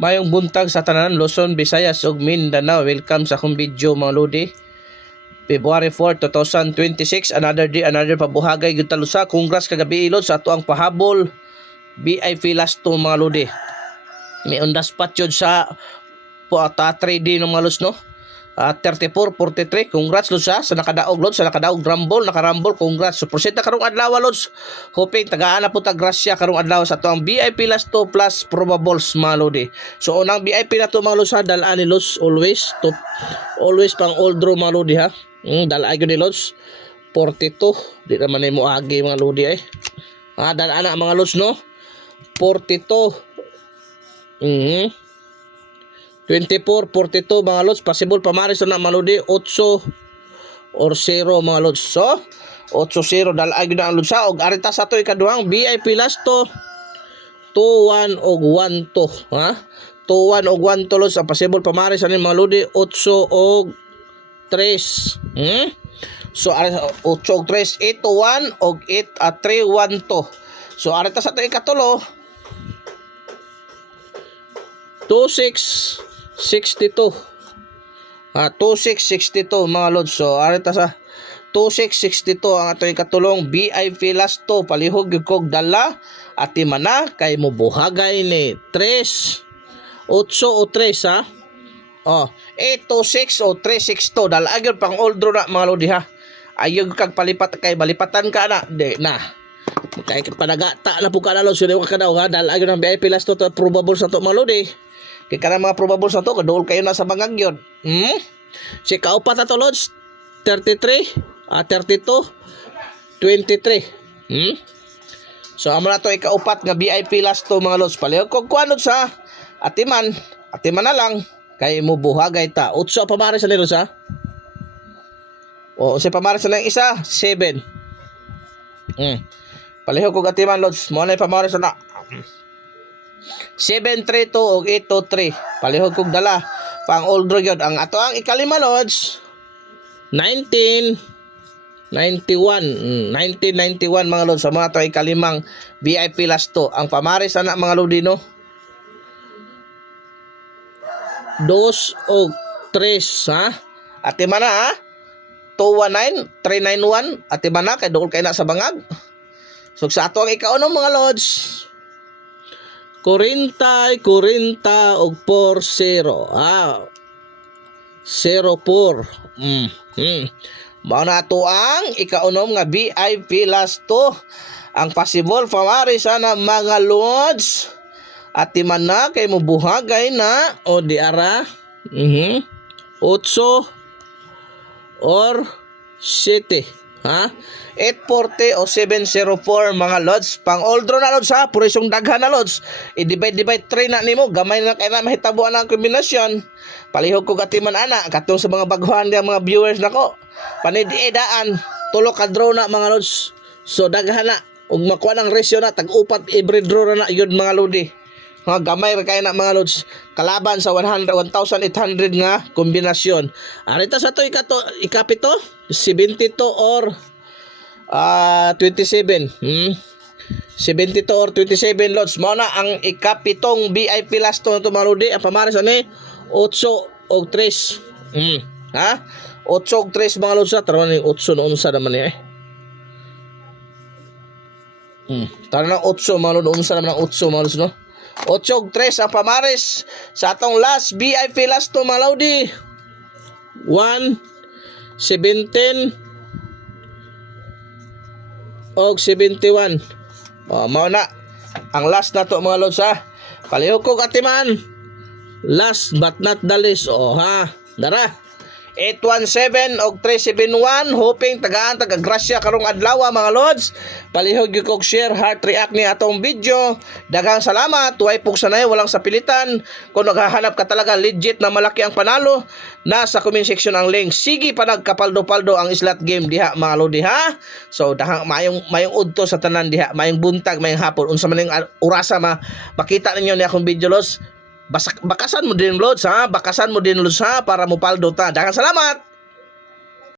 Mayong buntag sa tanan Luzon, Visayas ug Mindanao. Welcome sa akong video mga lodi. February 4, 2026, another day, another pabuhagay gyud talusa. Congrats kagabi ilod sa ato ang pahabol BIP last 2 mga lodi. May on the spot yun sa 3D ng mga lods, no? 34, 43, congrats lods sa nakadaog lods, sa nakadaog nakarambol, congrats. So proceed na karong adlaw lods. Hoping tagaan na po ta grasya karong adlaw sa tuang VIP last 2 plus probables mga lodi. So unang VIP na to mga lods ha, dalaan ni lods always pang old draw mga lodi ha. Dalaan gyud ni lods 42, di naman ay mo agi mga lodi eh. Dalaan na mga lods no. 42. 24, 42 mga lods. Possible pamaris na mga lodi. 8 or 0 mga lods. So 8-0 dalag na ang lods sa. Og arita sa to ikaduhang VIP last to 2-1 og 1-2 ha. 2-1 og 1-2 lods. Ang possible pamaris na mga lodi 8 og 3. So 8 og 3, 8-1 og 3-1-2. So arita sa to ikatulo 2662. 2662 mga lods. So arita sa 2662 ang ato ikatulong VIP last 2 palihog gyud kog dala at timana kay mo buhagay ni 3 8 o 3 ha. 826 o 362 dala gyud pang old draw na mga lodi ha. Ayog kag palipat kay balipatan ka na di na. Kay panagata na po ka na lods yun ka daw ha. Dala gyud ang VIP last 2 to probable sa to mga lodi. Kaya ka na mga probables na to, kadool kayo na sa bangag yun. Si kaupat na to, lods, 33, 32, 23. So, amo na to, ikaupat nga VIP last to, mga lods. Palihog kong kuha, lods, ha? Atiman na lang. Kaya mo buhagay ta. 8 pamaris na lods, ha? O, si pamaris na lang isa, 7. Palihog kong atiman, lods. Mo na yung pamaris na 732 og 823 palihog kog dala pang old draw gyud ang ato ang ikalima lods 1991 mga lods sa mga to ikalimang VIP last 2 ang pamaris ana mga lodi no 2 og 3 ha atima na ha 219 391 atima na kay duol kay na sa bangag so sa ato ang ikaunom mga lods 40 og 40 04 mao na ato ang ikaunom nga VIP last 2 ang possible pamaris sana mga lods at timan na kay mo buhagay na o di ara 8 or 7 ha 840 o 704 mga lods pang old draw na lods ha purisong daghan na lods i-divide 3 na nimo gamay na kay na mahitabuan ang kombinasyon palihog ko gatiman ana katong sa mga baguhan nga mga viewers nako panidaan tulo ka draw na mga lods so daghan na ug makuha ng ratio na tag-upat every draw na yun mga lodi mga gamay ra kay na mga lods kalaban sa 1,800 nga kombinasyon arita sa to ikapito 72 or 27 72 or 27 lots mao na ang ikapitong VIP last to mga lodi ang pamaris ani 8 og 3 ha 8 og 3 mga lods sa taron ning 8 no unsa naman ni taron ng 8 mga lods unsa naman ang 8 mga lods no 8 og 3 ang pamaris sa atong last VIP last to mga lodi 1 17 og 71 mao na ang last na to mga lods ha palihog kog atiman last but not the least ha dara 817 og 371 hoping tagaan tagagrasya karong adlaw mga lods palihog gyud kog share heart react ni atong video daghang salamat tuway pug sanay walang sapilitan kung naghahanap ka talaga legit na malaki ang panalo nasa comment section ang link sige pa nagkapaldo-paldo ang slot game diha mga lodi ha so dahang mayong udto sa tanan diha mayong buntag mayong hapon unsa man ning orasa makita ninyo ni akong video lods bakasan mo din lods ha para mo paldo ta. Daghang salamat.